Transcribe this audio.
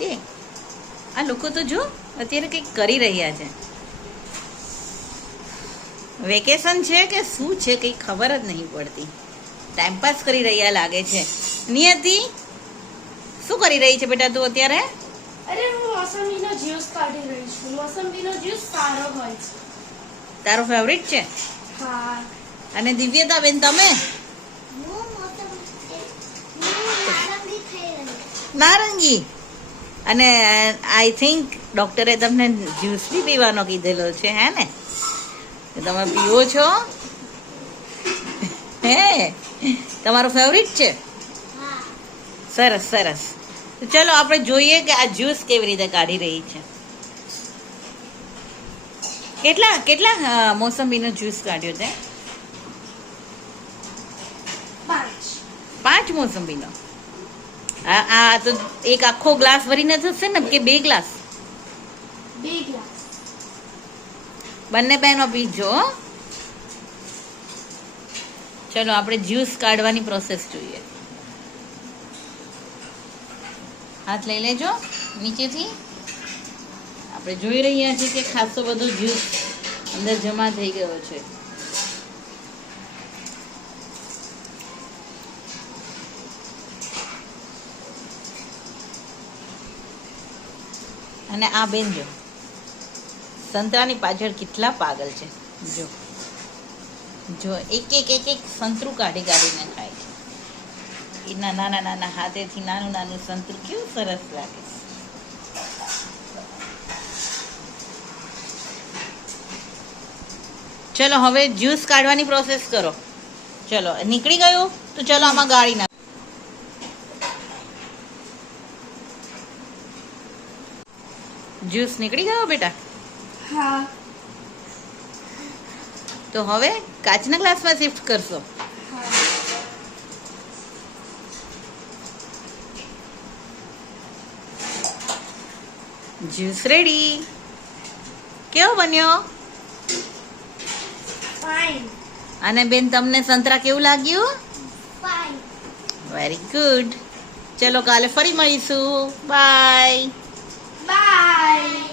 એ આ લોકો તો જો અત્યારે કંઈક કરી રહ્યા છે. વેકેશન છે કે શું છે કંઈ ખબર જ નહીં પડતી. ટાઈમપાસ કરી રહ્યા લાગે છે. નિયતિ શું કરી રહી છે બેટા તું અત્યારે? અરે હું મોસંબીનો જ્યુસ કાઢી રહી છું. મોસંબીનો જ્યુસ સારો હોય છે. તારો ફેવરિટ છે? હા. અને દિવ્યતા બેન તમે? નારંગી. અને આઈ થિંક ડોક્ટરે તમને જ્યુસ બી પીવાનો કીધેલો છે, હે ને? તમે પીવો છો? હે, તમારો ફેવરિટ છે? સરસ સરસ. તો ચલો આપણે જોઈએ કે આ જ્યુસ કેવી રીતે કાઢી રહી છે. કેટલા કેટલા મોસંબીનો જ્યુસ કાઢ્યો છે? 5 મોસંબીનો. આ તો એક આખો ગ્લાસ ભરીને થશે ને કે 2 ગ્લાસ? 2 ગ્લાસ. બંને બહેનો પીજો. ચલો આપણે જ્યુસ કાઢવાની પ્રોસેસ જોઈએ. હાથ લઈ લેજો નીચેથી. આપણે જોઈ રહ્યા છીએ કે ખાસો બધો જ્યુસ અંદર જમા થઈ ગયો છે. અને આ બેન જો સંતરાની પાછળ કેટલા પાગલ છે. જો જો એક સંતરું કાઢી કાઢીને ખાય છે. એના નાના નાના હાથેથી નાનું નાનું સંતરું કેવું સરસ લાગે છે. ચલો હવે જ્યુસ કાઢવાની પ્રોસેસ કરો. ચલો નીકળી ગયું તો ચલો આમાં ગાળી નાખો. જ્યુસ નીકળી ગયો બેટા? હા. તો હવે કાચના ગ્લાસમાં શિફ્ટ કરશો. Juice ready. કેવો બન્યો? ફાઇન. અને બેન તમને સંતરા કેવું લાગ્યું? ફાઇન. Very good. ચલો કાલે ફરી મળીશું. બાય. બાય.